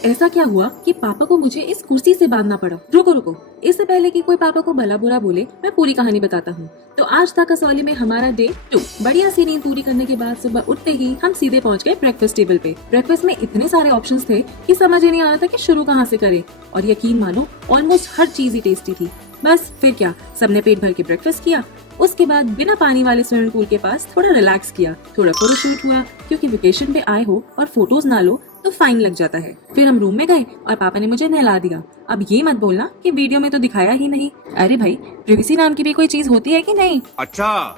ऐसा क्या हुआ कि पापा को मुझे इस कुर्सी से बांधना पड़ा। रुको रुको, इससे पहले कि कोई पापा को भला बुरा बोले मैं पूरी कहानी बताता हूँ। तो आज था कसौली में हमारा डे 2। बढ़िया सी नींद पूरी करने के बाद सुबह उठते ही हम सीधे पहुँच गए ब्रेकफास्ट टेबल पे। ब्रेकफास्ट में इतने सारे ऑप्शंस थे कि समझ ही नहीं आ रहा था कि शुरू कहाँ से करें। और यकीन मानो ऑलमोस्ट हर चीज ही टेस्टी थी। बस फिर क्या, सबने पेट भर के ब्रेकफास्ट किया। उसके बाद बिना पानी वाले स्विमिंग पूल के पास थोड़ा रिलैक्स किया, थोड़ा फोटोशूट हुआ क्योंकि वेकेशन पे आए हो और फोटोज ना लो तो फाइन लग जाता है। फिर हम रूम में गए और पापा ने मुझे नहला दिया। अब ये मत बोलना कि वीडियो में तो दिखाया ही नहीं। अरे भाई, प्रिवेसी नाम की भी कोई चीज होती है कि नहीं? अच्छा,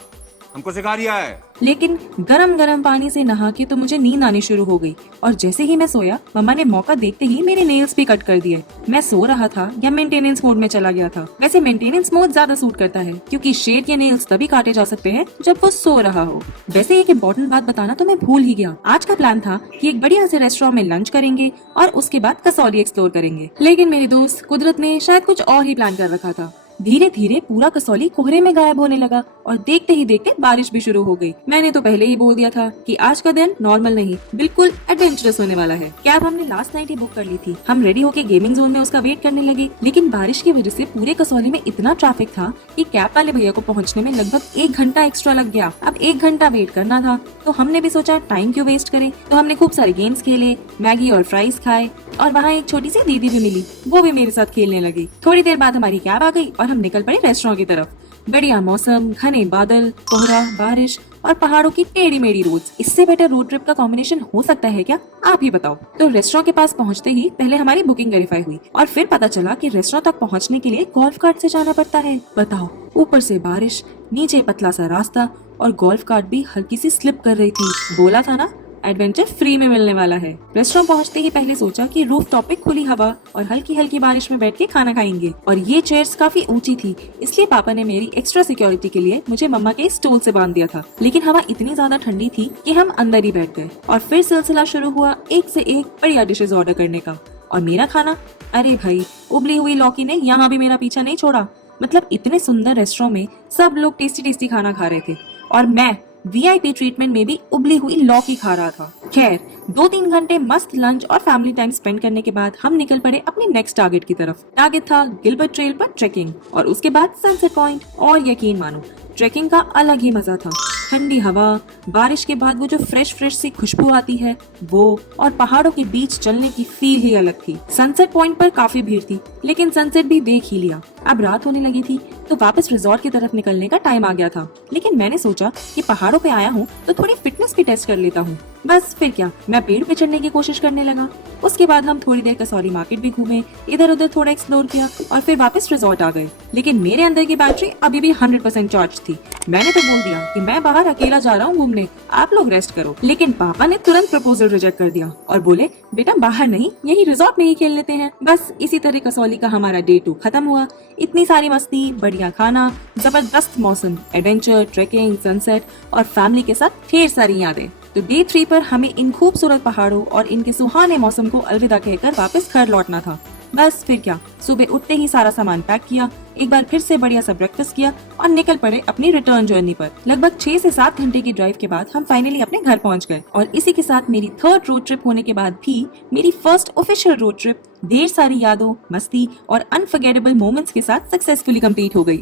हमको सिखा रिया है। लेकिन गरम गरम पानी से नहा के तो मुझे नींद आनी शुरू हो गई और जैसे ही मैं सोया मम्मा ने मौका देखते ही मेरे नेल्स भी कट कर दिए। मैं सो रहा था या मेंटेनेंस मोड में चला गया था। वैसे मेंटेनेंस मोड ज्यादा सूट करता है क्योंकि शेर के नेल्स तभी काटे जा सकते हैं जब वो सो रहा हो। वैसे एक इम्पोर्टेंट बात बताना तो मैं भूल ही गया। आज का प्लान था कि एक बढ़िया से रेस्टोरेंट में लंच करेंगे और उसके बाद कसौली एक्सप्लोर करेंगे। लेकिन मेरे दोस्त कुदरत ने शायद कुछ और ही प्लान कर रखा था। धीरे धीरे पूरा कसौली कोहरे में गायब होने लगा और देखते ही देखते बारिश भी शुरू हो गई। मैंने तो पहले ही बोल दिया था कि आज का दिन नॉर्मल नहीं, बिल्कुल एडवेंचरस होने वाला है। कैब हमने लास्ट नाइट ही बुक कर ली थी। हम रेडी होके गेमिंग जोन में उसका वेट करने लगे, लेकिन बारिश की वजह से पूरे कसौली में इतना ट्रैफिक था कि कैब वाले भैया को पहुंचने में लगभग 1 घंटा एक्स्ट्रा लग गया। अब 1 घंटा वेट करना था तो हमने भी सोचा टाइम क्यों वेस्ट करें। तो हमने खूब सारे गेम्स खेले, मैगी और फ्राइज खाए और वहाँ एक छोटी सी दीदी भी मिली, वो भी मेरे साथ खेलने लगी। थोड़ी देर बाद हमारी कैब आ गई और हम निकल पड़े रेस्टोरेंट की तरफ। बढ़िया मौसम, घने बादल, कोहरा, बारिश और पहाड़ों की टेढ़ी मेढ़ी रोड्स। इससे बेटर रोड ट्रिप का कॉम्बिनेशन हो सकता है क्या? आप ही बताओ। तो रेस्टोरेंट के पास पहुंचते ही पहले हमारी बुकिंग वेरीफाई हुई और फिर पता चला कि रेस्टोरेंट तक पहुंचने के लिए गोल्फ कार्ट से जाना पड़ता है। बताओ, ऊपर से बारिश, नीचे पतला सा रास्ता और गोल्फ कार्ट भी हल्की सी स्लिप कर रही थी। बोला था ना, एडवेंचर फ्री में मिलने वाला है। रेस्टोरेंट पहुंचते ही पहले सोचा कि रूफ टॉप पे खुली हवा और हल्की हल्की बारिश में बैठ के खाना खाएंगे। और ये चेयर्स काफी ऊंची थी, इसलिए पापा ने मेरी एक्स्ट्रा सिक्योरिटी के लिए मुझे मम्मा के स्टूल से बांध दिया था। लेकिन हवा इतनी ज्यादा ठंडी थी कि हम अंदर ही बैठ गए और फिर सिलसिला शुरू हुआ एक से एक बढ़िया डिशेज ऑर्डर करने का। और मेरा खाना, अरे भाई, उबली हुई लौकी ने यहाँ भी मेरा पीछा नहीं छोड़ा। मतलब इतने सुंदर रेस्टोरेंट में सब लोग टेस्टी टेस्टी खाना खा रहे थे और मैं VIP ट्रीटमेंट में भी उबली हुई लौकी खा रहा था। खैर, 2-3 घंटे मस्त लंच और फैमिली टाइम स्पेंड करने के बाद हम निकल पड़े अपने नेक्स्ट टारगेट की तरफ। टारगेट था गिलबर्ट ट्रेल पर ट्रेकिंग और उसके बाद सनसेट पॉइंट। और यकीन मानो, ट्रेकिंग का अलग ही मजा था। ठंडी हवा, बारिश के बाद वो जो फ्रेश सी खुशबू आती है वो, और पहाड़ों के बीच चलने की फील ही अलग थी। सनसेट पॉइंट पर काफी भीड़ थी, लेकिन सनसेट भी देख ही लिया। अब रात होने लगी थी तो वापस रिजॉर्ट की तरफ निकलने का टाइम आ गया था। लेकिन मैंने सोचा कि पहाड़ों पे आया हूँ तो थोड़ी फिटनेस भी टेस्ट कर लेता हूँ। बस फिर क्या, मैं पेड़ पे चढ़ने की कोशिश करने लगा। उसके बाद हम थोड़ी देर कसौली मार्केट भी घूमे, इधर उधर थोड़ा एक्सप्लोर किया और फिर वापस रिजॉर्ट आ गए। लेकिन मेरे अंदर की बैटरी अभी भी 100% चार्ज थी। मैंने तो बोल दिया कि मैं बाहर अकेला जा रहा हूँ घूमने, आप लोग रेस्ट करो। लेकिन पापा ने तुरंत प्रपोजल रिजेक्ट कर दिया और बोले, बेटा बाहर नहीं, यही रिजॉर्ट में ही खेल लेते हैं। बस इसी तरह कसौली का हमारा डे 2 खत्म हुआ। इतनी सारी मस्ती, बढ़िया खाना, जबरदस्त मौसम, एडवेंचर, ट्रेकिंग, सनसेट और फैमिली के साथ ढेर सारी यादें। तो डे 3 पर हमें इन खूबसूरत पहाड़ों और इनके सुहाने मौसम को अलविदा कहकर वापस घर लौटना था। बस फिर क्या, सुबह उठते ही सारा सामान पैक किया, एक बार फिर से बढ़िया सा ब्रेकफास्ट किया और निकल पड़े अपनी रिटर्न जर्नी पर। लगभग 6 से 7 घंटे की ड्राइव के बाद हम फाइनली अपने घर पहुंच गए। और इसी के साथ मेरी 3rd रोड ट्रिप होने के बाद भी मेरी फर्स्ट ऑफिशियल रोड ट्रिप ढेर सारी यादों, मस्ती और अनफॉरगेटेबल मोमेंट्स के साथ सक्सेसफुली कंप्लीट हो गई।